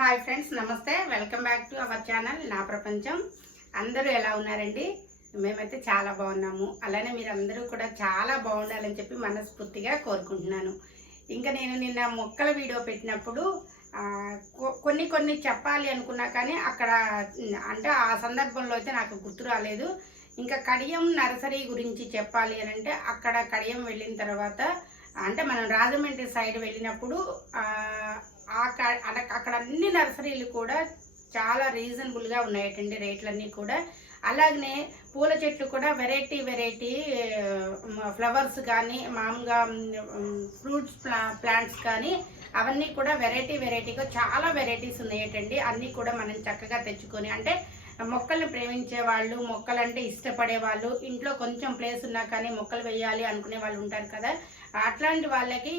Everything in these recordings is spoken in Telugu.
హాయ్ ఫ్రెండ్స్, నమస్తే. Welcome back to our channel నా ప్రపంచం. అందరూ ఎలా ఉన్నారండి? మేమైతే చాలా బాగున్నాము. అలానే మీరు అందరూ కూడా చాలా బాగుండాలని చెప్పి మనస్ఫూర్తిగా కోరుకుంటున్నాను. ఇంకా నేను నిన్న మొక్కల వీడియో పెట్టినప్పుడు కొన్ని చెప్పాలి అనుకున్నా కానీ అక్కడ అంటే ఆ సందర్భంలో అయితే నాకు గుర్తు రాలేదు. ఇంకా కడియం నర్సరీ గురించి చెప్పాలి అని అంటే అక్కడ కడియం వెళ్ళిన తర్వాత అంటే మనం రాజమండ్రి సైడ్ వెళ్ళినప్పుడు అక్కడ అన్ని నర్సరీలు కూడా చాలా రీజనబుల్గా ఉన్నాయటండి, రేట్లన్నీ కూడా. అలాగనే పూల చెట్లు కూడా వెరైటీ ఫ్లవర్స్ కానీ మామూలుగా ఫ్రూట్స్ ప్లాంట్స్ కానీ అవన్నీ కూడా వెరైటీగా చాలా వెరైటీస్ ఉన్నాయటండి. అన్నీ కూడా మనం చక్కగా తెచ్చుకొని అంటే మొక్కల్ని ప్రేమించే వాళ్ళు, మొక్కలంటే ఇష్టపడే వాళ్ళు, ఇంట్లో కొంచెం ప్లేస్ ఉన్నా కానీ మొక్కలు వేయాలి అనుకునే వాళ్ళు ఉంటారు కదా, అట్లాంటి వాళ్ళకి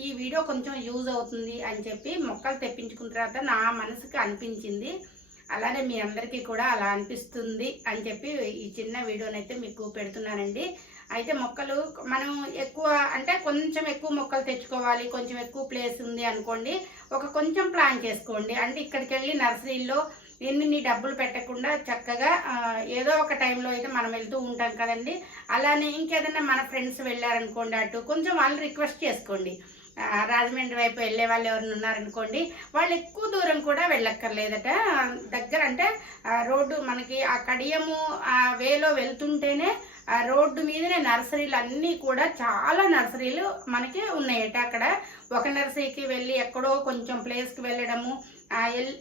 ఈ వీడియో కొంచెం యూజ్ అవుతుంది అని చెప్పి మొక్కలు తెప్పించుకున్న తర్వాత నా మనసుకి అనిపించింది. అలానే మీ అందరికీ కూడా అలా అనిపిస్తుంది అని చెప్పి ఈ చిన్న వీడియోనైతే మీకు పెడుతున్నానండి. అయితే మొక్కలు మనం ఎక్కువ అంటే కొంచెం ఎక్కువ మొక్కలు తెచ్చుకోవాలి, కొంచెం ఎక్కువ ప్లేస్ ఉంది అనుకోండి, కొంచెం ప్లాన్ చేసుకోండి. అంటే ఇక్కడికి వెళ్ళి నర్సరీలో ఎన్ని డబ్బులు పెట్టకుండా చక్కగా ఏదో ఒక టైంలో అయితే మనం వెళ్తూ ఉంటాం కదండి. అలానే ఇంకేదైనా మన ఫ్రెండ్స్ వెళ్ళారనుకోండి అటు కొంచెం వాళ్ళు రిక్వెస్ట్ చేసుకోండి. రాజమండ్రి వైపు వెళ్ళే వాళ్ళు ఎవరైనా ఉన్నారనుకోండి, వాళ్ళు ఎక్కువ దూరం కూడా వెళ్ళక్కర్లేదట. దగ్గర అంటే రోడ్డు మనకి ఆ కడియము ఆ వేలో వెళ్తుంటేనే ఆ రోడ్డు మీదనే నర్సరీలు అన్నీ కూడా చాలా నర్సరీలు మనకి ఉన్నాయట. అక్కడ ఒక నర్సరీకి వెళ్ళి ఎక్కడో కొంచెం ప్లేస్కి వెళ్ళడము,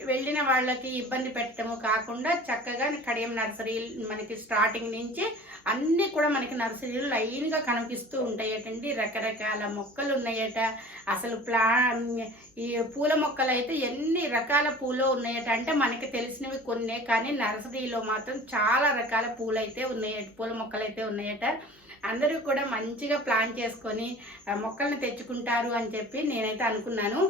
వెళ్ళిన వాళ్ళకి ఇబ్బంది పెట్టడము కాకుండా చక్కగా కడియం నర్సరీ మనకి స్టార్టింగ్ నుంచి అన్నీ కూడా మనకి నర్సరీలు లైన్గా కనిపిస్తూ ఉంటాయటండి. రకరకాల మొక్కలు ఉన్నాయట. అసలు ఈ పూల మొక్కలు అయితే ఎన్ని రకాల పూలు ఉన్నాయట అంటే మనకి తెలిసినవి కొన్నే, కానీ నర్సరీలో మాత్రం చాలా రకాల పూలు అయితే ఉన్నాయట, పూల మొక్కలు అయితే ఉన్నాయట. అందరూ కూడా మంచిగా ప్లాన్ చేసుకొని మొక్కల్ని తెచ్చుకుంటారు అని చెప్పి నేనైతే అనుకున్నాను.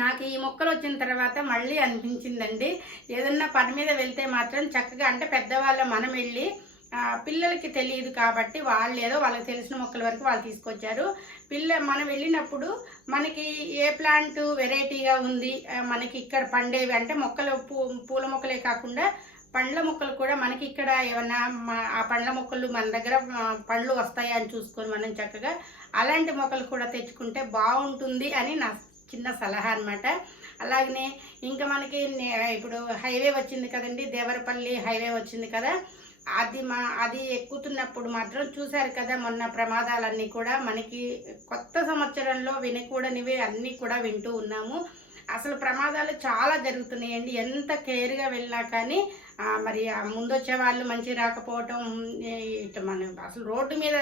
నాకు ఈ మొక్కలు వచ్చిన తర్వాత మళ్ళీ అనిపించిందండి, ఏదన్నా పని మీద వెళ్తే మాత్రం చక్కగా అంటే పెద్దవాళ్ళ మనం వెళ్ళి పిల్లలకి తెలియదు కాబట్టి వాళ్ళు ఏదో వాళ్ళకి తెలిసిన మొక్కల వరకు వాళ్ళు తీసుకొచ్చారు. మనం వెళ్ళినప్పుడు మనకి ఏ ప్లాంట్ వెరైటీగా ఉంది, మనకి ఇక్కడ పండేవి అంటే మొక్కలు పూల మొక్కలే కాకుండా పండ్ల మొక్కలు కూడా మనకి ఇక్కడ ఏమన్నా ఆ పండ్ల మొక్కలు మన దగ్గర పండ్లు వస్తాయి అని చూసుకొని మనం చక్కగా అలాంటి మొక్కలు కూడా తెచ్చుకుంటే బాగుంటుంది అని నా చిన్న సలహా అనమాట. అలాగనే ఇంకా మనకి ఇప్పుడు హైవే వచ్చింది కదండి, దేవరపల్లి హైవే వచ్చింది కదా, అది ఎక్కుతున్నప్పుడు మాత్రం చూశారు కదా మొన్న ప్రమాదాలన్నీ కూడా మనకి కొత్త సంవత్సరంలో వినకూడనివి అన్నీ కూడా వింటూ ఉన్నాము. అసలు ప్రమాదాలు చాలా జరుగుతున్నాయండి. ఎంత కేర్గా వెళ్ళినా కానీ మరి ముందొచ్చే వాళ్ళు మంచి రాకపోవటం, మనం అసలు రోడ్డు మీద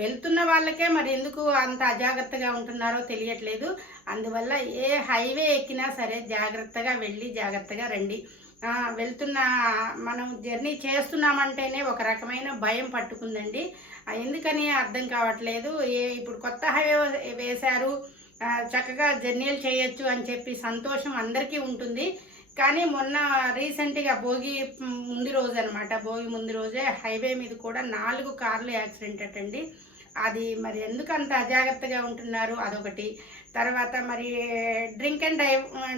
వెళ్తున్న వాళ్ళకే మరి ఎందుకు అంత అజాగ్రత్తగా ఉంటున్నారో తెలియట్లేదు. అందువల్ల ఏ హైవే ఎక్కినా సరే జాగ్రత్తగా వెళ్ళి జాగ్రత్తగా రండి. వెళ్తున్న మనం జర్నీ చేస్తున్నామంటేనే ఒక రకమైన భయం పట్టుకుందండి. ఎందుకని అర్థం కావట్లేదు. ఇప్పుడు కొత్త హైవే వేశారు, చక్కగా జర్నీలు చేయొచ్చు అని చెప్పి సంతోషం అందరికీ ఉంటుంది. కానీ మొన్న రీసెంట్గా భోగి ముందు రోజు అనమాట, భోగి ముందు రోజే హైవే మీద కూడా 4 కార్లు యాక్సిడెంట్ అటండి. అది మరి ఎందుకు అంత అజాగ్రత్తగా ఉంటున్నారు అదొకటి. తర్వాత మరి డ్రింక్ అండ్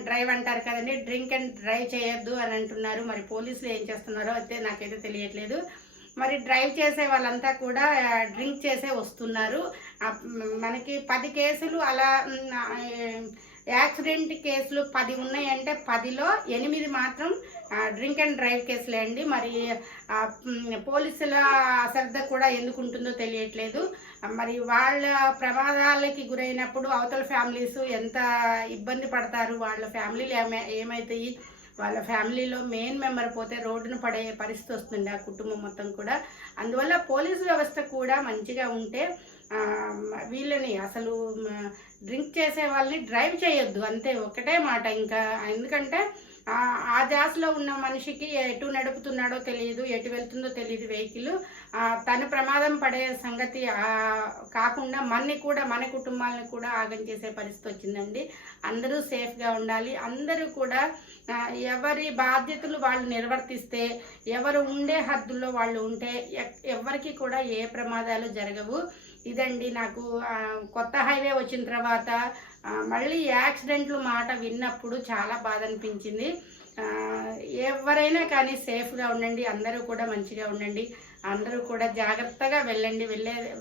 డ్రైవ్ అంటారు కదండి, డ్రింక్ అండ్ డ్రైవ్ చేయొద్దు అని అంటున్నారు. మరి పోలీసులు ఏం చేస్తున్నారో అయితే నాకైతే తెలియట్లేదు. మరి డ్రైవ్ చేసే వాళ్ళంతా కూడా డ్రింక్ చేసే వస్తున్నారు. మనకి 10 కేసులు అలా యాక్సిడెంట్ కేసులు 10 ఉన్నాయంటే 10లో 8 మాత్రం డ్రింక్ అండ్ డ్రైవ్ కేసులే అండి. మరి పోలీసుల శ్రద్ధ కూడా ఎందుకు ఉంటుందో తెలియట్లేదు. మరి వాళ్ళ ప్రమాదాలకి గురైనప్పుడు అవతల ఫ్యామిలీస్ ఎంత ఇబ్బంది పడతారు, వాళ్ళ ఫ్యామిలీలు ఏమవుతాయి, వాళ్ళ ఫ్యామిలీలో మెయిన్ మెంబర్ పోతే రోడ్డున పడే పరిస్థితి వస్తుంది ఆ కుటుంబం మొత్తం కూడా. అందువల్ల పోలీసు వ్యవస్థ కూడా మంచిగా ఉంటే వీళ్ళని అసలు డ్రింక్ చేసే వాళ్ళని డ్రైవ్ చేయొద్దు, అంతే ఒకటే మాట. ఇంకా ఎందుకంటే ఆ జాస్లో ఉన్న మనిషికి ఎటు నడుపుతున్నాడో తెలియదు, ఎటు వెళ్తుందో తెలియదు వెహికల్, తను ప్రమాదం పడే సంగతి కాకుండా మన కుటుంబాలను కూడా ఆగం చేసే పరిస్థితి వచ్చిందండి. అందరూ సేఫ్గా ఉండాలి. అందరూ కూడా ఎవరి బాధ్యతలు వాళ్ళు నిర్వర్తిస్తే, ఎవరు ఉండే హద్దుల్లో వాళ్ళు ఉంటే ఎవరికి కూడా ఏ ప్రమాదాలు జరగవు. ఇదండి నాకు కొత్త హైవే వచ్చిన తర్వాత మళ్ళీ యాక్సిడెంట్లు మాట విన్నప్పుడు చాలా బాధ అనిపించింది. ఎవరైనా కానీ సేఫ్గా ఉండండి, అందరూ కూడా మంచిగా ఉండండి, అందరూ కూడా జాగ్రత్తగా వెళ్ళండి.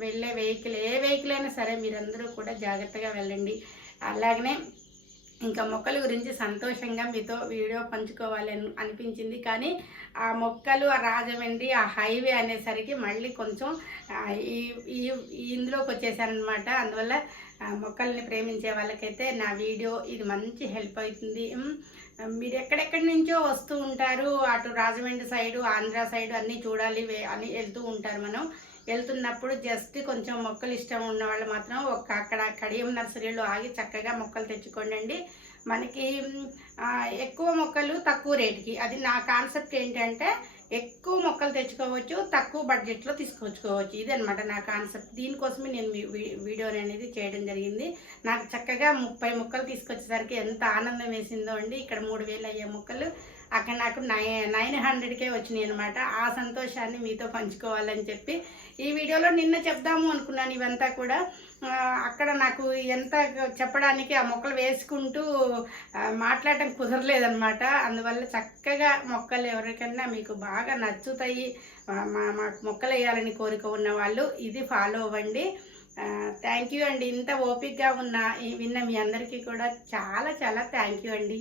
వెళ్ళే వెహికల్ ఏ వెహికల్ అయినా సరే మీరందరూ కూడా జాగ్రత్తగా వెళ్ళండి. అలాగనే ఇంకా మొక్కల గురించి సంతోషంగా మీతో వీడియో పంచుకోవాలి అనిపించింది. కానీ ఆ మొక్కలు, ఆ రాజమండ్రి, ఆ హైవే అనేసరికి మళ్ళీ కొంచెం ఇందులోకి వచ్చేసానమాట. అందువల్ల మొక్కల్ని ప్రేమించే వాళ్ళకైతే నా వీడియో ఇది మంచి హెల్ప్ అవుతుంది. మీరు ఎక్కడెక్కడి నుంచో వస్తూ ఉంటారు, అటు రాజమండ్రి సైడు, ఆంధ్ర సైడు అన్నీ చూడాలి అని వెళ్తూ ఉంటారు. మనం వెళ్తున్నప్పుడు జస్ట్ కొంచెం మొక్కలు ఇష్టం ఉన్న వాళ్ళు మాత్రం అక్కడ కడియం నర్సరీలో ఆగి చక్కగా మొక్కలు తెచ్చుకోండి. మనకి ఎక్కువ మొక్కలు తక్కువ రేటుకి, అది నా కాన్సెప్ట్ ఏంటంటే ఎక్కువ మొక్కలు తెచ్చుకోవచ్చు, తక్కువ బడ్జెట్లో తీసుకొచ్చుకోవచ్చు. ఇదనమాట నా కాన్సెప్ట్. దీనికోసమే నేను వీడియో అనేది చేయడం జరిగింది. నాకు చక్కగా 30 మొక్కలు తీసుకొచ్చేసరికి ఎంత ఆనందం వేసిందో అండి. ఇక్కడ 3000 అయ్యే మొక్కలు అక్కడ నాకు 900కే వచ్చినాయి అనమాట. ఆ సంతోషాన్ని మీతో పంచుకోవాలని చెప్పి ఈ వీడియోలో నిన్న చెప్దాము అనుకున్నాను. ఇవంతా కూడా అక్కడ నాకు ఎంత చెప్పడానికి ఆ మొక్కలు వేసుకుంటూ మాట్లాడటం కుదరలేదనమాట. అందువల్ల చక్కగా మొక్కలు ఎవరికైనా మీకు బాగా నచ్చుతాయి, మాకు మొక్కలు వేయాలని కోరిక ఉన్న వాళ్ళు ఇది ఫాలో అవ్వండి. థ్యాంక్ యూ అండి. ఇంత ఓపికగా విన్న మీ అందరికీ కూడా చాలా చాలా థ్యాంక్ యూ అండి.